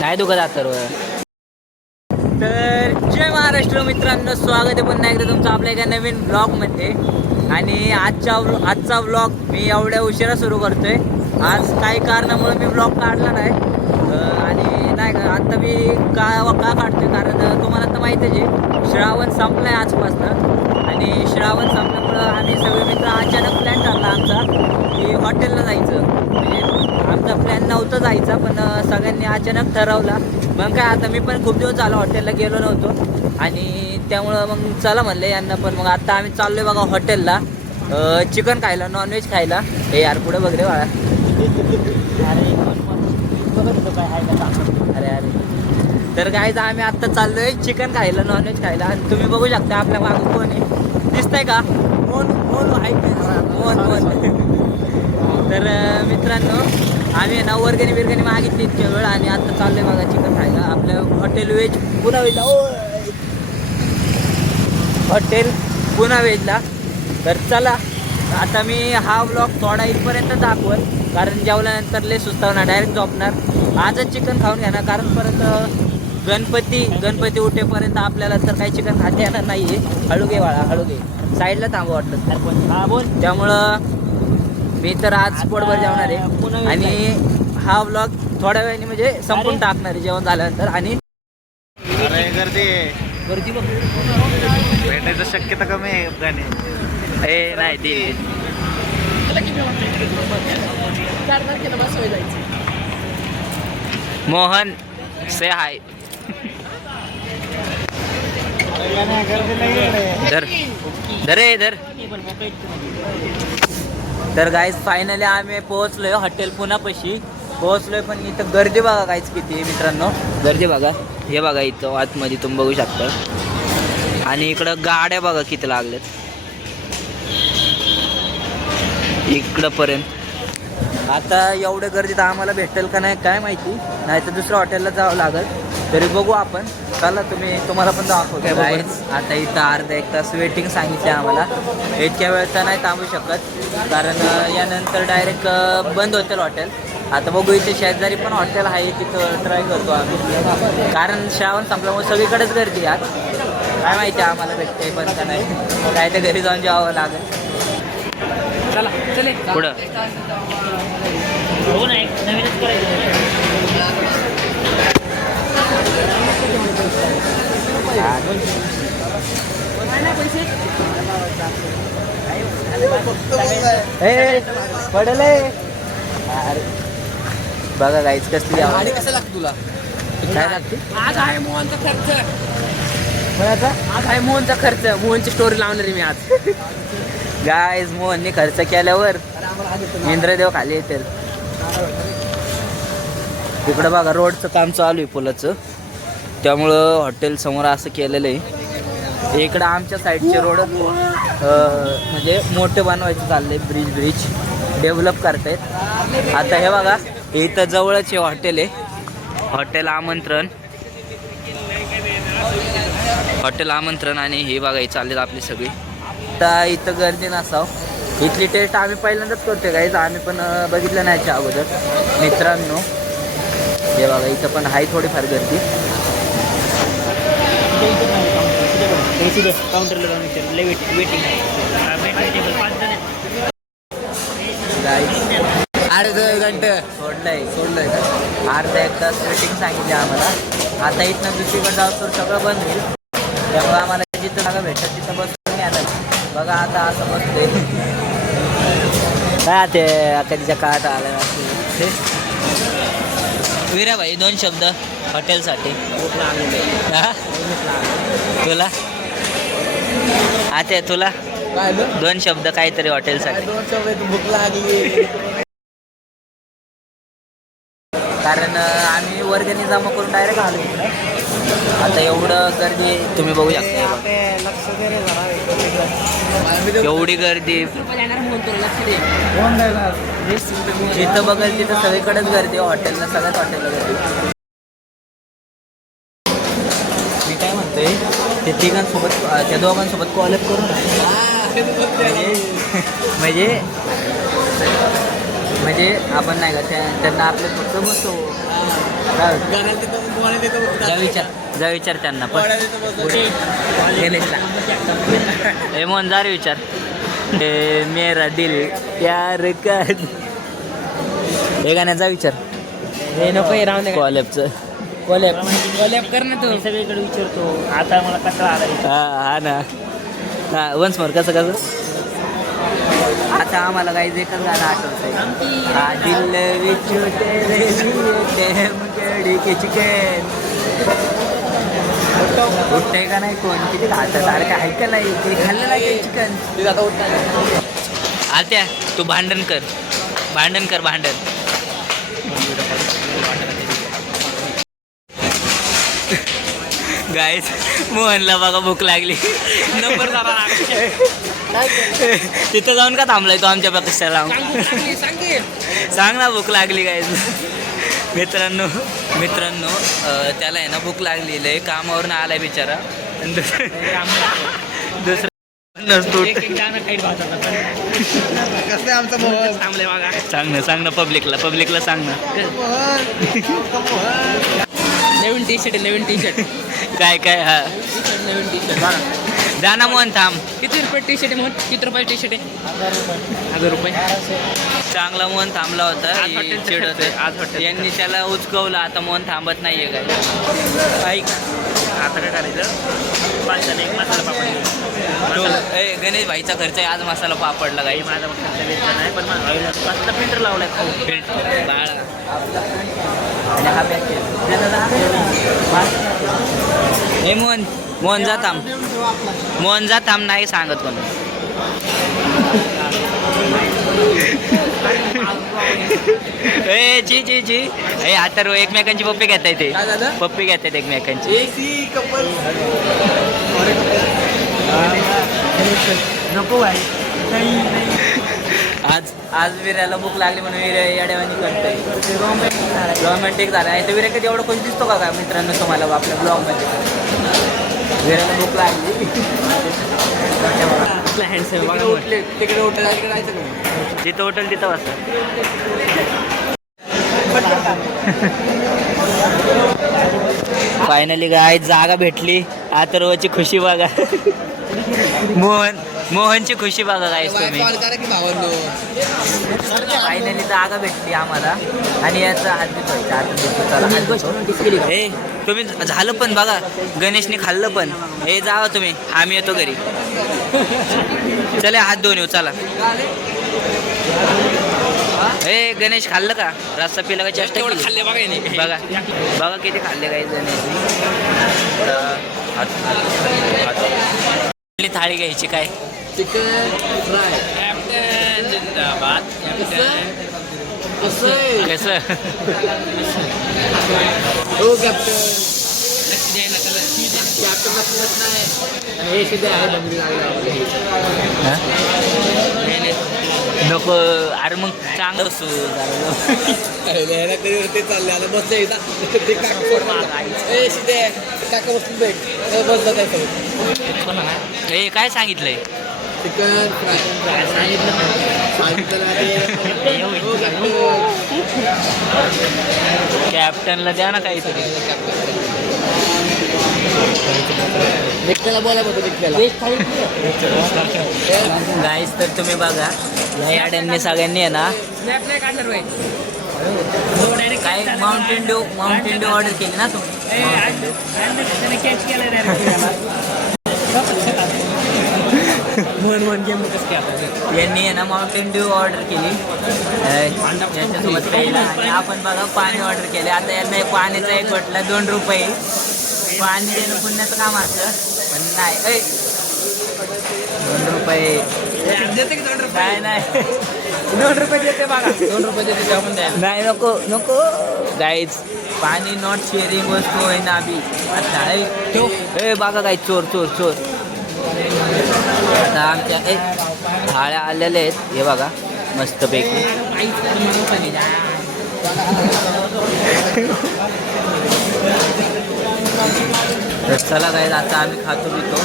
नाही दुखत आता. तर जय महाराष्ट्र मित्रांनो, स्वागत आहे पुन्हा एकदा तुमचं आपल्या एका नवीन ब्लॉगमध्ये. आणि आजचा व्लॉग मी एवढ्या उशिरा सुरू करतोय. आज काही कारणामुळे मी ब्लॉग काढला नाही. आणि नाही का आता मी का काढतोय, कारण तुम्हाला तर माहितीच आहे श्रावण संपलाय आजपासनं. आणि श्रावण संपल्यामुळं आम्ही सगळे मित्र अचानक प्लॅन ठरला आमचा की हॉटेलला जायचं. म्हणजे आमचा प्लॅन नव्हता जायचा, पण सगळ्यांनी अचानक ठरवला. मग काय आता मी पण खूप दिवस झाला हॉटेलला गेलो नव्हतो, आणि त्यामुळं मग चला म्हणलं यांना पण. मग आता आम्ही चाललोय बघा हॉटेलला चिकन खायला, नॉनव्हेज खायला. हे यार पुढे बघ रे बाळा. अरे अरे तर काय आम्ही आत्ता चाललोय चिकन खायला, नॉनव्हेज खायला. आणि तुम्ही बघू शकता आपल्या मागं कोण आहे, दिसतंय का? मोहन तर मित्रांनो, आम्ही ना वर्गणी मागितली इतक्या वेळ, आणि आता चाललोय बघा चिकन खायला आपल्या हॉटेल व्हेज पुन्हा व्हेजला. हॉटेल पुन्हा व्हेजला. तर चला आता मी हा ब्लॉग थोडा इथपर्यंत दाखवल, कारण जेवल्यानंतर लय सुस्तावणार, डायरेक्ट झोपणार. आजच चिकन खाऊन घेणार, कारण परत गणपती उठेपर्यंत आपल्याला तर काही चिकन खाता येणार नाही आहे. हळू घे बाळा, हळू घे, साईडला थांबू वाटलं. हा बोल. त्यामुळं मी तर आज पोटभर जेवणार आहे, आणि हा व्लॉग थोड्या वेळाने म्हणजे संपून टाकणार आहे जेवण झाल्यानंतर. आणि गर्दी बघ, भेटायचं शक्यता कमी आहे गाणे. हे नाही ते मोहन से हाय. धर. तर गाईज फायनली आम्ही पोहोचलोय हॉटेल पुण्यापाशी पोहोचलोय. पण इथं गर्दी बघा गाईज किती आहे मित्रांनो, गर्दी बघा. हे बघा इथं आतमध्ये तुम्ही बघू शकता. आणि इकडं गाड्या बघा किती लागल्यात इकडं पर्यंत. आता एवढ्या गर्दीत आम्हाला भेटेल का नाही काय माहिती, नाही तर दुसऱ्या हॉटेलला जावं लागेल. तरी बघू आपण. चला तुम्हाला पण दाखवतो गाईज. आता इथं अर्धा एक तास वेटिंग सांगितले आम्हाला. इतक्या वेळ तर नाही थांबू शकत, कारण यानंतर डायरेक्ट बंद होतील हॉटेल. आता बघू, इथे शेजारी पण हॉटेल आहे, तिथं ट्राय करतो आम्ही. कारण श्रावण संपल्यामुळे सगळीकडेच गर्दी आज. काय माहिती आम्हाला भेटते पण का नाही, काय तर घरी जाऊन जेवावं लागेल. चला चले पुढं. हो नाही नवीनच करायचं. पडले बघा गाईच कसली गाडी. कसं लागतं तुला? काय लागते? आज आहे मोहनचा खर्च. आज आहे मोहनचा खर्च. मोहनची स्टोरी लावणार आहे मी आज. गाईज मोहनने खर्च केल्यावर इंद्रदेव खाली येतील. तिकडं बघा रोडचं काम चालू आहे पुलाचं, त्यामुळं हॉटेल समोर असं केलेलं आहे. इकडं आमच्या साईडचे रोड म्हणजे मोठे बनवायचं चाललंय. ब्रिज डेव्हलप करतायत. आता हे बघा इथं जवळच हे हॉटेल आहे, हॉटेल आमंत्रण. आणि हे बघा हे चाललेत आपली सगळी. आता इथं गर्दी नसावं, इथली टेस्ट आम्ही पहिल्यांदाच करतोय गाईज. आम्ही पण बघितलं नाही याच्या अगोदर मित्रांनो. हे बघा इथं पण आहे थोडीफार गर्दी. काउंटरला वेटिंग अर्धा घंटा सोडलंय का? अर्धा एक तास वेटिंग सांगितली आम्हाला. आता इथनं दुसरीकडे जाऊ तर सगळं बंद होईल, त्यामुळे आम्हाला जिथं जागा भेटत तिथं बसून घ्यायला. बघा आता असं बसतोय काय ते कधीच्या काळात आलं. विरा भाई 2 शब्द हॉटेलसाठी. तुला आता तुला 2 शब्द काहीतरी हॉटेलसाठी. 2 शब्द भूक लागली. कारण आम्ही वर्गणी जमा करून डायरेक्ट आलो. आता एवढं गर्दी तुम्ही बघू शकता. एवढी गर्दी जिथं बघाल तिथं सगळीकडेच गर्दी. हॉटेलला सगळ्यात हॉटेलला गर्दी. मी काय म्हणतोय, ते तिघांसोबत त्या दोघांसोबत कॉलेज करून म्हणजे म्हणजे आपण नाही का त्यांना आपले फक्त बसतो. काय होतं? गाण्याला देतो, गोवाला देतो, जा विचार त्यांना पण गोवाला देतो बसतो. हे मोहन जा रे विचार. ए, मेरा दिल प्यार कर, हे गाण्याचा विचार. हे नको हे राहून दे. कॉलेजचं कॉलॅब कर ना तू. सगळीकडे विचारतो आता मला कसा आला. हा ना. हा वन्स मोर कसं आता आम्हाला काही एकच गाणं आठवतंय. हा दिल विच तेरे लिए प्रेम कड़ी के चिकन उठतंय का नाही कोण किती खातात अरे काय ऐकलं नाही ते खाल्लं नाही ते चिकन. आत्या तू भांडण कर भांडण. गाईज मोहनला बघा भूक लागली. नंबर तिथं जाऊन का थांबलाय तो आमच्या पक्षाला. सांग ना भूक लागली गाईज. मित्रांनो त्याला आहे ना भूक लागलेली आहे. कामावरून आलाय बिचारा. दुसरं नसतो. कसं आहे आमचं मोहन? सांग ना पब्लिकला सांग ना. नवीन टी शर्ट काय हा नवीन टी शर्ट. जाना मोहन थांब. किती रुपये टी शर्ट आहे म्हणून? किती रुपये टी शर्ट आहे? 1000 रुपये. चांगला मोहन थांबला होता. यांनी त्याला उचकवलं. आता मोहन थांबत नाहीये काय. ऐक आता काय करायचं? पाचशे एक मसाला पापड. ए गणेश भाईचा खर्च आहे आज मसाला पापडला काही. माझा खर्च वेगळा नाही पण माझा 5 फिल्टर लावलाय. फिल्टर बाळा आणि हा बॅग हे मोहन जा थांब नाही सांगत कोण. ए ची ए आता एकमेकांची पप्पी घेताय ते. पप्पी घेतात एकमेकांची. एसी कपल नको भाई. आज विर्याला भूक लागली म्हणून विर्या याड्यावानी करतोय. रोमॅन्टिक झाला आहे तर विर्या कधी एवढं खुश दिसतो का काय मित्रांनो तुम्हाला आपल्या ब्लॉगमध्ये. विर्याला भूक लागली. तिकडे हॉटेल जायचं का? जिथं हॉटेल तिथं वाजता. फायनली काय जागा भेटली. अथर्वची खुशी बघा. मोहनची खुशी बघा काय तुम्ही. फायनली जागा भेटली आम्हाला आणि याचा हात धुवायचा. हे तुम्ही झालं पण बघा गणेशने खाल्लं पण. हे जावा तुम्ही आम्ही येतो घरी. चला हात धुवून येऊ चला. हे गणेश खाल्लं का? रस्ता पिला का? चेष्टा केली? खाल्ले बघा. बघा किती खाल्ले काही गणेशने. थाळी घ्यायची काय? Chicken fry. कॅप्टन जिंदाबाद. कसं हो कॅप्टन. लक्ष द्यायला कॅप्टन लक्षात नाही. आणि हे किती आहे बंदी लागला. नको अरे मग चांगलं असू. ते चालले आता बस काका बसून बस जात. हे काय सांगितलंय? चिकन फ्राय कॅप्टनला द्या ना काहीतरी. निघताना बोला बघतो निघताना. गाईस तर तुम्ही बघा या याड्यांनी सगळ्यांनी आहे ना स्नॅप नाही काढणार भाई. काय माउंटेन ड्यू ऑर्डर केली ना तुम्ही. कॅच केलं गेम यांनी आहे ना माउंटेन ड्यू ऑर्डर केली त्यांच्यासोबत प्यायला. आणि आपण बघा पाणी ऑर्डर केले. आता यांना पाण्याचा एक म्हटलं 2 रुपये. पाणी देणं पुण्याचं काम असतं पण नाही. 2 रुपये काय नाही. 2 रुपये देते बघा. 2 रुपये देते आपण द्या. नाही नको गाईज. पाणी नॉट शेअरिंग वस्तू आहे ना अभि. आता ए बघा काय चोर. आता आमच्या थाळ्या आलेल्या आहेत हे बघा मस्तपैकी. तर चला काय आता आम्ही खातो पितो.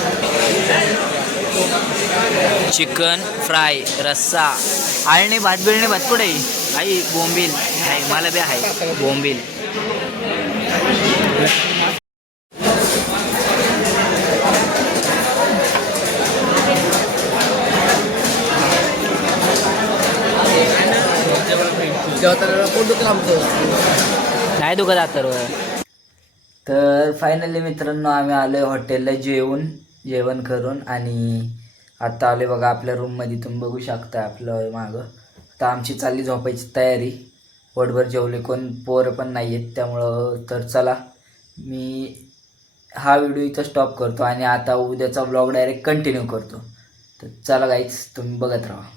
चिकन फ्राय रस्सा आळणी भात बिळणी भात कुठे आई बोंबील आहे मला बी आहे बोंबील. जेवताना पोट दुखलं आमचं. नाही दुखत आता तर फायनली मित्रांनो आम्ही आलोय हॉटेलला जेवण करून आणि आता आलोय बघा आपल्या रूममध्ये. तुम्ही बघू शकता आपलं मागं. आता आमची चालली झोपायची तयारी. पोटभर जेवले कोण पोरं पण नाही आहेत त्यामुळं. तर चला मी हा व्हिडिओ इथं स्टॉप करतो आणि आता उद्याचा व्लॉग डायरेक्ट कंटिन्यू करतो. तर चला गाईज तुम्ही बघत राहा.